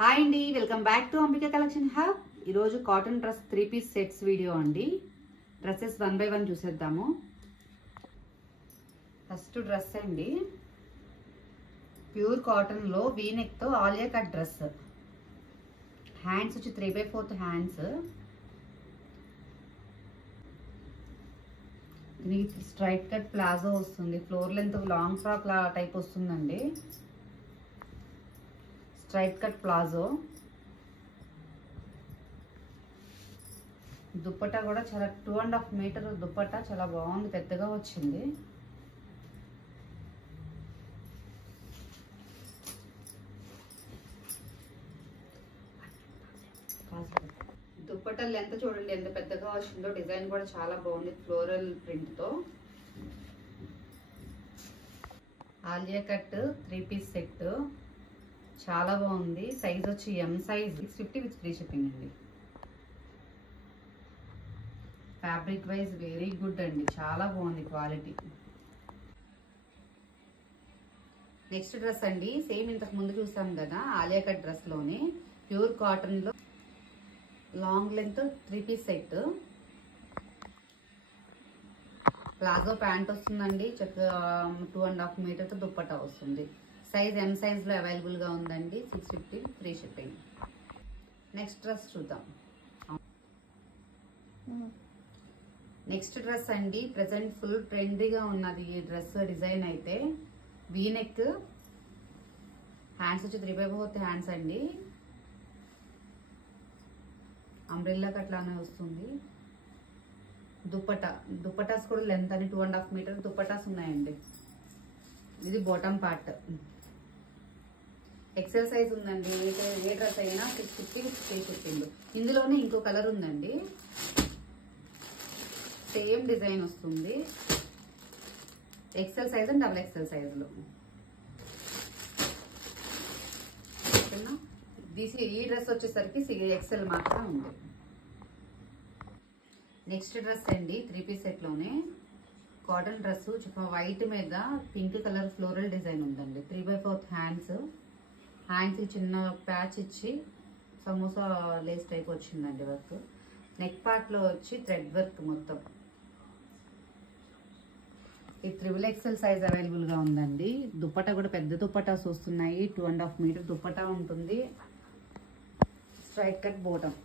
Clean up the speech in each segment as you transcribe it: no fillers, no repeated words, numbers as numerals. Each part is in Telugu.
హాయ్ అండి, welcome back to Ambika collection hub. ఈరోజు cotton dress 3-piece sets video అండి. డ్రెస్సెస్ 1 by 1 చూసేద్దాము. ఫస్ట్ డ్రెస్ అండి, ప్యూర్ కాటన్లో వీనెక్తో ఆలియా కట్ డ్రెస్. హ్యాండ్స్ వచ్చి 3/4 హ్యాండ్స్. దీనికి స్ట్రైట్ కట్ ప్లాజో వస్తుంది. Floor length long frock type వస్తుందండి. Straight cut palazzo. దుప్పట్టా కూడా చాలా 2.5 మీటర్ దుప్పట్టా చాలా బాగుంది, పెద్దగా వచ్చింది. దుప్పట్టా లెంత్ చూడండి ఎంత పెద్దగా వచ్చిందో. డిజైన్ కూడా చాలా బాగుంది, ఫ్లోరల్ ప్రింట్ తో. ఆలియా కట్ 3-piece సెట్ చాలా బాగుంది. సైజ్ వచ్చి M size, 650 with free shipping అండి. ఫ్యాబ్రిక్ వైజ్ వెరీ గుడ్ అండి, చాలా బాగుంది క్వాలిటీ. నెక్స్ట్ డ్రెస్ అండి, సేమ్ ఇంతకు ముందు చూసాం కదా ఆలియా కట్ డ్రెస్ లోనే ప్యూర్ కాటన్ లో long length 3-piece set. Palazzo pant వస్తుందండి, చక్కగా 2.5 మీటర్ తో దుప్పట్టా వస్తుంది. సైజ్ M సైజ్ లో అవైలబుల్ గా ఉందండి. 650 ఫ్రీ షిప్పింగ్. నెక్స్ట్ డ్రెస్ చూద్దాం. నెక్స్ట్ డ్రెస్ అండి, ప్రెసెంట్ ఫుల్ ట్రెండీగా ఉన్నది ఈ డ్రెస్ డిజైన్ అయితే. వీనెక్, హ్యాండ్స్ వచ్చి 3/4 హ్యాండ్స్ అండి. అంబ్రెల్లా కట్లానే వస్తుంది. దుప్పటాస్ కూడా లెంత్ అని 2.5 మీటర్ దుప్పటాస్ ఉన్నాయండి. ఇది బాటమ్ పార్ట్. ఎక్సెల్ సైజ్ ఉందండి. ఏ డ్రెస్ అయినా 650 ఫ్రీ షిప్పింగ్. ఇందులోనే ఇంకో కలర్ ఉందండి, సేమ్ డిజైన్ వస్తుంది. ఎక్సెల్ సైజ్ అండ్ XXL సైజులో. ఈ డ్రెస్ వచ్చేసరికి XL మాత్రమే ఉంది. నెక్స్ట్ డ్రెస్ అండి, 3-piece సెట్ లోనే కాటన్ డ్రెస్. వైట్ మీద పింక్ కలర్ ఫ్లోరల్ డిజైన్ ఉందండి. 3/4 హ్యాండ్స్. హ్యాండ్స్ చిన్న ప్యాచ్ ఇచ్చి సమోసా లేస్ టైప్ వచ్చిందండి వర్క్. నెక్ పార్ట్ లో వచ్చి థ్రెడ్ వర్క్ మొత్తం. ఈ XXL సైజ్ అవైలబుల్ గా ఉందండి. దుప్పట్టా కూడా పెద్ద దుప్పటాస్ వస్తున్నాయి. 2.5 మీటర్ దుప్పట్టా ఉంటుంది. Straight cut bottom.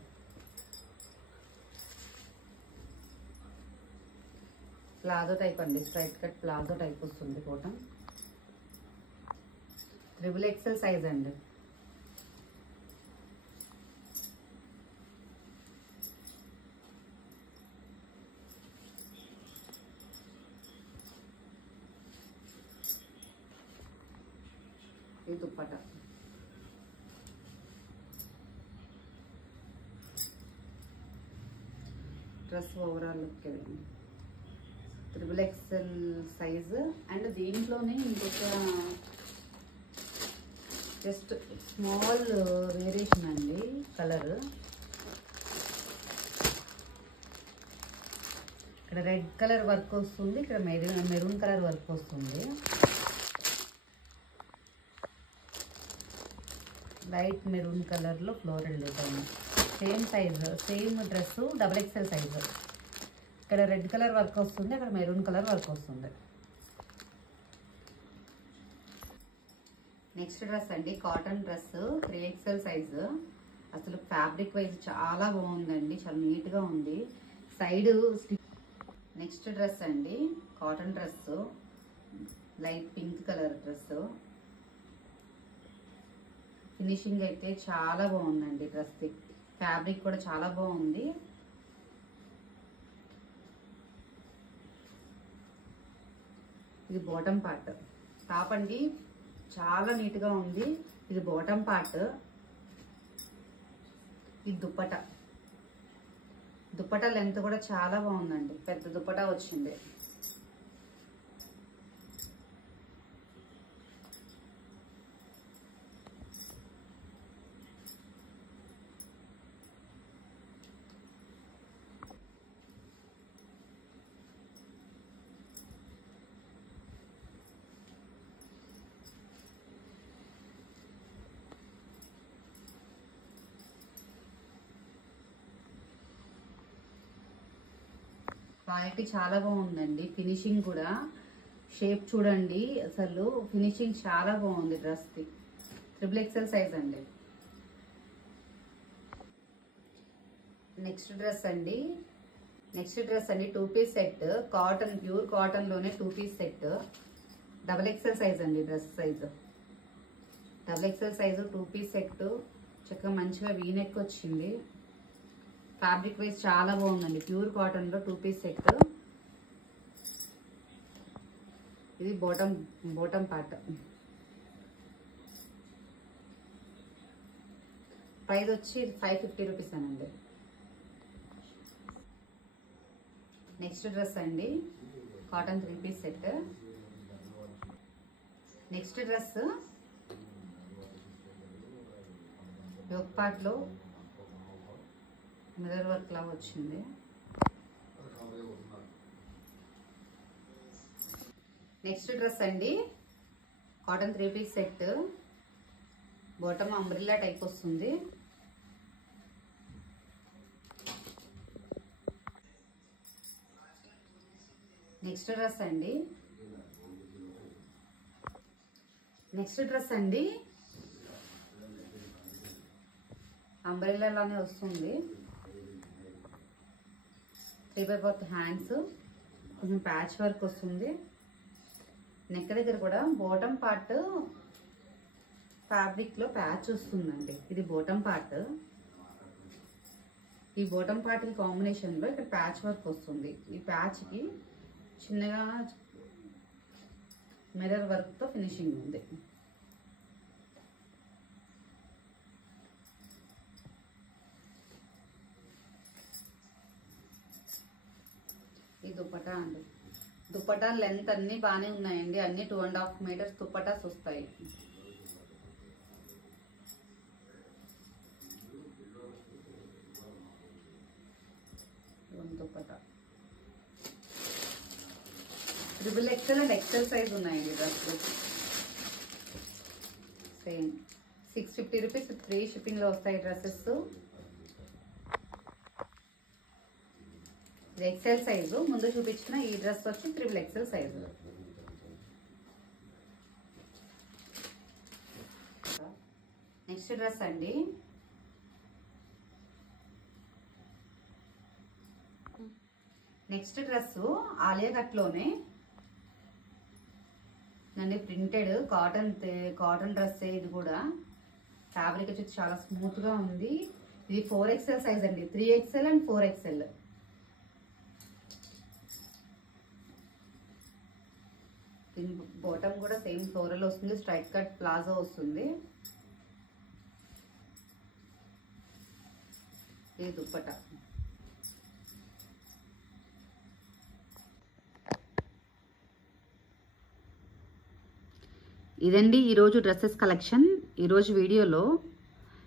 Palazzo type అండి, స్ట్రైట్ కట్ ప్లాజో టైప్ వస్తుంది బోటమ్. XXL సైజ్ అండి. ఈ దుప్పట్టా డ్రెస్ ఓవరాల్ లుక్ ఇది. XXL size. అండ్ దీంట్లోనే ఇంకొక జస్ట్ స్మాల్ వేరియేషన్ అండి కలర్. ఇక్కడ రెడ్ కలర్ వర్క్ వస్తుంది, ఇక్కడ మెరూన్ కలర్ వర్క్ వస్తుంది. లైట్ మెరూన్ కలర్ లో floral design. Same size, same dress, XXL size. ఇక్కడ రెడ్ కలర్ వర్క్ వస్తుంది, అక్కడ మెరూన్ కలర్ వర్క్ వస్తుంది. నెక్స్ట్ డ్రెస్ అండి, కాటన్ డ్రెస్ 3XL సైజ్. అసలు ఫ్యాబ్రిక్ వైజ్ చాలా బాగుందండి, చాలా నీట్ గా ఉంది. సైడ్ నెక్స్ట్ డ్రెస్ అండి, cotton dress, light pink colour dress. Finishing అయితే చాలా బాగుందండి డ్రెస్. ఫ్యాబ్రిక్ కూడా చాలా బాగుంది. ఇది బాటమ్ పార్ట్. టాప్ అండి చాలా నీట్ గా ఉంది. ఇది బాటమ్ పార్ట్. ఇది దుప్పటా లెంత్ కూడా చాలా బాగుందండి, పెద్ద దుప్పటా వచ్చింది. క్వాలిటీ చాలా బాగుందండి. ఫినిషింగ్ కూడా, షేప్ చూడండి, అసలు ఫినిషింగ్ చాలా బాగుంది డ్రెస్ది. XXL సైజ్ అండి. నెక్స్ట్ డ్రెస్ అండి 2 piece set, cotton, pure cotton లోనే 2 పీస్ సెట్. XXL సైజ్ అండి. Dress size XXL size 2 piece set. చక్కగా మంచిగా వీనెక్ వచ్చింది. ఫ్యాబ్రిక్ వైజ్ చాలా బాగుందండి. ప్యూర్ కాటన్ లో 2 పీస్ సెట్. ఇది బోటం పార్ట్. ప్రైస్ వచ్చి 550 రూపీస్ అనండి. నెక్స్ట్ డ్రెస్ అండి cotton 3 piece set. Next dress yoke part లో మిర్రర్ వర్క్ లా వచ్చింది. నెక్స్ట్ డ్రెస్ అండి cotton 3 piece set. Bottom umbrella type వస్తుంది. నెక్స్ట్ డ్రెస్ అండి అంబ్రెల్లా లానే వస్తుంది. 3/4 హ్యాండ్స్, కొంచెం ప్యాచ్ వర్క్ వస్తుంది. నెక్ దగ్గర కూడా బాటమ్ పార్ట్ ఫ్యాబ్రిక్ లో ప్యాచ్ వస్తుందండి. ఇది బాటమ్ పార్ట్. ఈ బాటమ్ పార్ట్ కాంబినేషన్ లో ఇక్కడ ప్యాచ్ వర్క్ వస్తుంది. ఈ ప్యాచ్ కి చిన్నగా మిర్రర్ వర్క్ తో ఫినిషింగ్ ఉంది. ఈ దుపట్టా అండి. దుపట్టా లెంత్ అన్ని బాగానే ఉన్నాయండి. అన్ని 2.5 మీటర్స్ దుపట్టాస్ వస్తాయి. Dupatta XXL and XL size ఉన్నాయండి. డ్రెస్లు సేమ్ 650 రూపీస్ ఫ్రీ షిప్పింగ్ లో వస్తాయి డ్రెస్సెస్. ఇది XL సైజు. ముందు చూపించిన ఈ డ్రెస్ వచ్చి XXL సైజు. నెక్స్ట్ డ్రెస్ అండి ఆలియా కట్ లోనే నండి ప్రింటెడ్ కాటన్ డ్రెస్. ఇది కూడా ఫ్యాబ్రిక్ వచ్చి చాలా స్మూత్ గా ఉంది. ఇది 4XL సైజ్ అండి. 3XL and 4XL. దీని బాటమ్ కూడా సేమ్ ఫ్లోరల్ వస్తుంది. స్ట్రైట్ కట్ ప్లాజో వస్తుంది. ఇది దుప్పట్టా. ఇదండి ఈరోజు డ్రెస్సెస్ కలెక్షన్. ఈరోజు వీడియోలో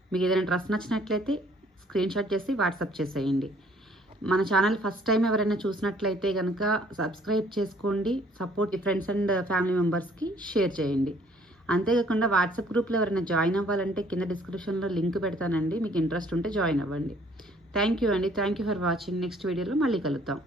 మీకు ఏదైనా డ్రెస్ నచ్చినట్లయితే స్క్రీన్ షాట్ చేసి వాట్సాప్ చేసేయండి. మన ఛానల్ ఫస్ట్ టైం ఎవరైనా చూసినట్లయితే కనుక సబ్స్క్రైబ్ చేసుకోండి. సపోర్ట్ ఫ్రెండ్స్ అండ్ ఫ్యామిలీ మెంబర్స్కి షేర్ చేయండి. అంతేకాకుండా వాట్సాప్ గ్రూప్లో ఎవరైనా జాయిన్ అవ్వాలంటే కింద డిస్క్రిప్షన్లో లింక్ పెడతానండి. మీకు ఇంట్రెస్ట్ ఉంటే జాయిన్ అవ్వండి. థ్యాంక్ యూ అండి. Thank you for watching. Next వీడియోలో మళ్ళీ కలుద్దాం.